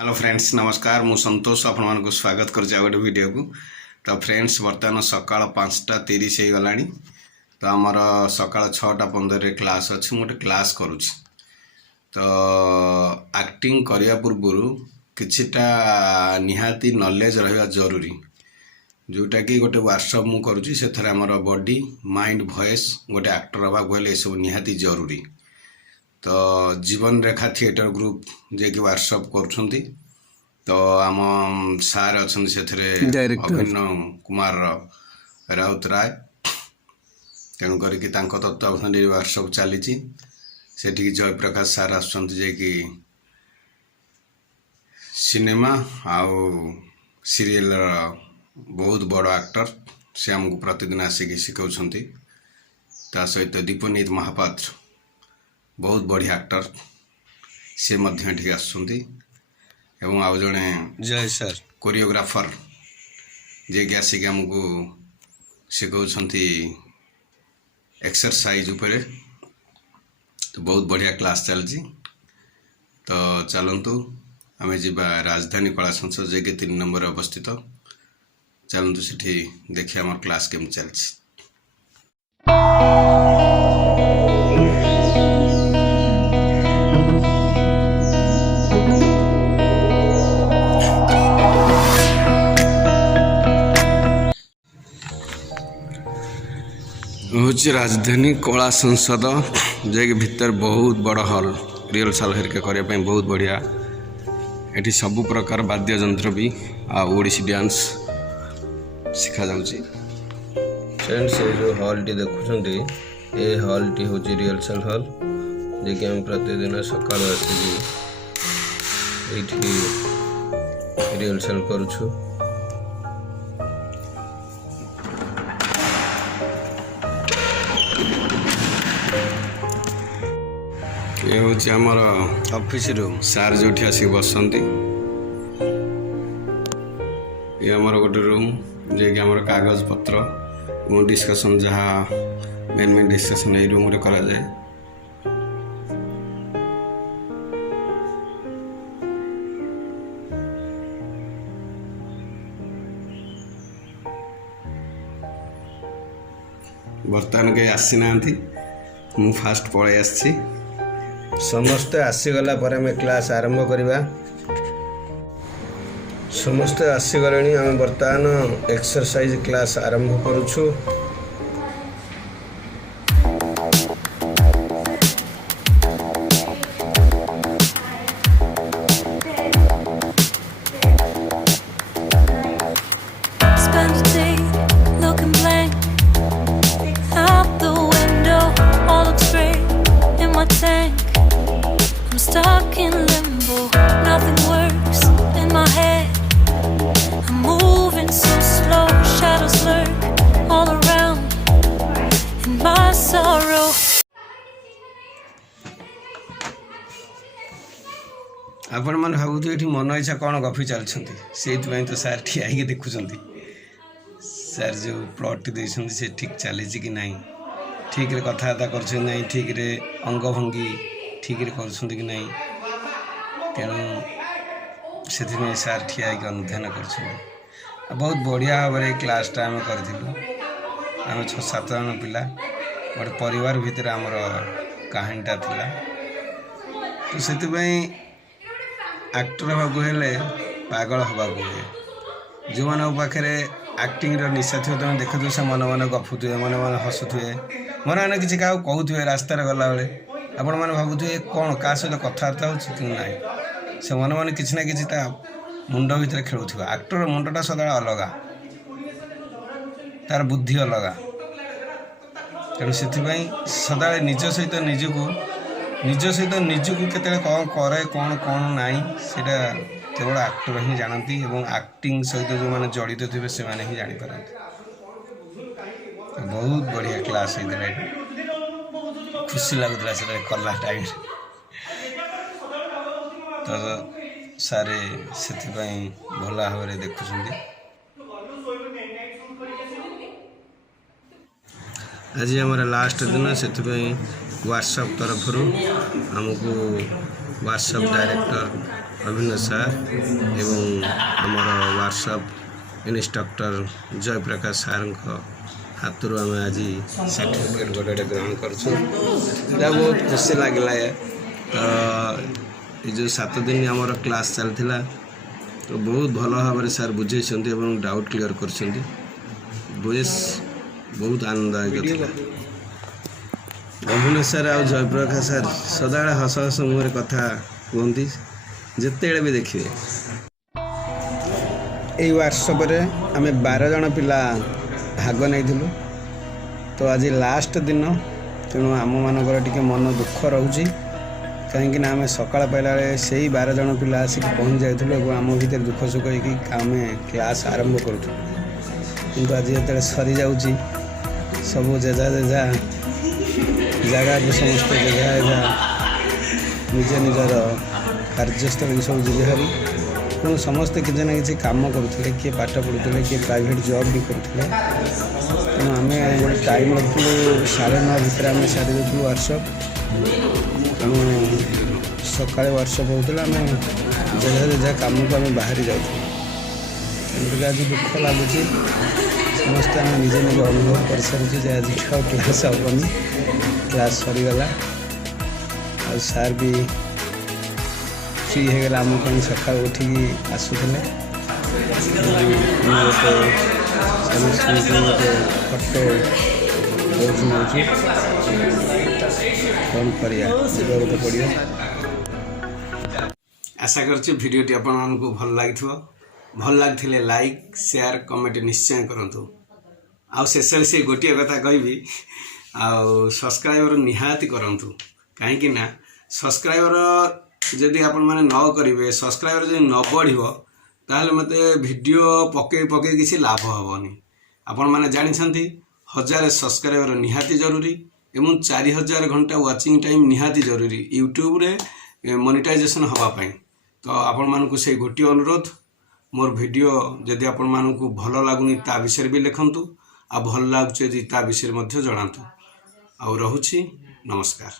Hello friends नमस्कार मु संतोष आपण को स्वागत कर गोटे वीडियो को। तो फ्रेंड्स बर्तमान सकाळ 5:30 हो गला। तो आमर सकाळ 6:15 क्लास अच्छी गोटे क्लास करुच्ची। तो एक्टिंग करने पूर्व किछिटा निहाती नॉलेज रहा जरूरी, जोटा कि गोटे वर्कशॉप मु करुच्ची से आमर बॉडी माइंड वॉइस गोटे एक्टर हवा गले सब निहाती जरूरी। तो जीवन रेखा थिएटर ग्रुप जे कि वर्कशॉप कर तो आम सार अच्छा से अभिनव कुमार राउत राय तेणुक तत्वावधान वर्कशॉप चली जयप्रकाश सार आसुँचे कि सिनेमा आउ सीरियल बहुत बड़ एक्टर से आमको प्रतिदिन आसिक शिखाउछंती। ता सहित दीपनीत महापात्र बहुत बढ़िया एक्टर से मध्य ठीक आसुँच एवं आउ जड़े जय सर कोरियोग्राफर जे कि आसिक आमको शिखाउछंती एक्सरसाइज उपरे। तो बहुत बढ़िया क्लास चलती। तो चलतु आम जीवा राजधानी कला संसद जे कि 3 नंबर अवस्थित। चलतु सेठी देखिए आम क्लास केम चलती। हूँ राजधानी कला संसद जे कि भीतर बहुत बड़ हॉल रिहर्सल हेरिका करने बहुत बढ़िया। एटी सबु प्रकार वाद्य यंत्र भी ओडिसी डांस शिखा जाउची। फ्रेंड्स ये जो हॉल टी देखुछंती ए हॉल टी होची रिहर्सल हॉल जे कि हम प्रतिदिन सकाळ आसी एठी रिहर्सल करूछु। ये हूँ आमर ऑफिस रूम सार जो आसिक बसंती। ये आमर गोटे रूम जे कि आमर कागज पत्र डिस्कशन जहाँ मेन मेन डिस्कशन ये रूम रे करा जाए। बर्तमान कहीं आसी ना मु फास्ट पलि आसी समस्ते आसीगला पर आम क्लास आरंभ करवा। समस्ते आसीगले आम बर्तमान एक्सरसाइज क्लास आरंभ करुछु। Stuck in limbo, nothing works in my head. I'm moving so slow, shadows lurk all around in my sorrow. आपण मन भावुत ये मन इच्छा कौन गफी चलती से तो सार ठिया देखुं सार जो प्लट से ठीक चली कि ना, ठीक रे कथबार्ता कर ठीक रे अंग भंगी ठीक रे कर कि ना। तेणु से सार ठिया अनुधान कर बहुत बढ़िया भाव में क्लासटा आम करूँ। आम 6-7 जन पिला गोटे परिवार भितर आमर कहानीटा थिला। तो से एक्टर हवा हेले पागल हवा हुए। जो मान पाखे एक्टिंग निशा थी तुम देखु से मन मन गफुए मन मन हसुए मन मन किसी क्या कहते रास्त गला बेले आपण मैंने भावुए कौन क्या सहित कथबार्ता हो से मन मन किसी ना कि मुंड भितर खेलुवा। एक्टर मुंडटा सदा अलग तार बुद्धि अलग। तेणु से सदा निज सहित निजक केते कौन करे कौन कौन नाई सेटा केवल एक्टर ही जानती एवं एक्टिंग सहित जो मैंने जड़ित थे से ही जापर। बहुत बढ़िया क्लास होता है, खुशी लगुला से कला टाइम। तो सारे से भल भाव में देखुं। आज हमारा लास्ट दिन से व्हाट्सएप तरफ आमको व्हाट्सएप डायरेक्टर अभिनव सार एवं आमर व्हाट्सएप इंस्ट्रक्टर जयप्रकाश सार हाथ आम आज सर्टिफिकेट गोटे ग्रहण कर बहुत खुशी लगे। तो ये जो 7 दिन आमर क्लास चलता तो बहुत भल भाव सार बुझे डाउट क्लियर कर बहुत आनंददायक था। अभिनव सार आ जयप्रकाश सार सदा हस हस मुहर कथा कहती जिते भी देखिए। यही वर्कशॉप रे आम 12 जन पिला भाग नहीं तो आज लास्ट दिन तेणु आम मानकर टिके मन दुख रोचे कहीं आम सकाळ पाइला से 12 जन पिला आसिक पहुँच जाइलु आम भर दुख सुख होगी आम क्लास आरंभ करूँ किंतु आज जो सरी जाऊँगी सब जेजा जेजा जगह को समस्त जेजा जेजा निज निजर कार्यस्थल सब जीवे हारी तेणु समस्ते किसी ना कि कम करुले किए पाठ पढ़ुले किए प्राइवेट जॉब भी करुले तेणु आम गोटे टाइम रखुलु 9:30 भितर आम सारी देलु वर्कशॉप तेणु सकाଳେ वर्कशॉप होता आम जेजा जेजा कम को आम बाहरी जाऊँ तेणुक आज दुख लगुच समस्ते आम निजे निजे अनुभव कर सारी आज क्लास हेनी क्लास सरीगला आ सार भी फ्री होगला आम सका उठिकी आसुले गोटे फटो कौन कर पड़ो। आशा कर भिडियोटी आपको भल लगी भल लगे लाइक शेयर कमेंट निश्चय करूँ। आउ शेष से गोटे कथा कहबी सब्सक्राइबर निहाती करूँ कहीं सब्सक्राइबर जदि आपण मैंने न करेंगे सब्सक्राइबर जब न बढ़ो ताहले मत वीडियो पके पके किसी लाभ हेनी। आपण मैंने जानते 1000 सब्सक्राइबर निहाती जरूरी एवं 4000 घंटा वाचिंग टाइम निहाती जरूरी यूट्यूब रे मोनेटाइजेशन हवापाई। तो आपण मानकु से गोटे अनुरोध मोर वीडियो जदि आपण मानकु भल लगुनी ता विषय भी लिखंतु आ भल लागुचे ता विषय जनातु। आ रहुछि नमस्कार।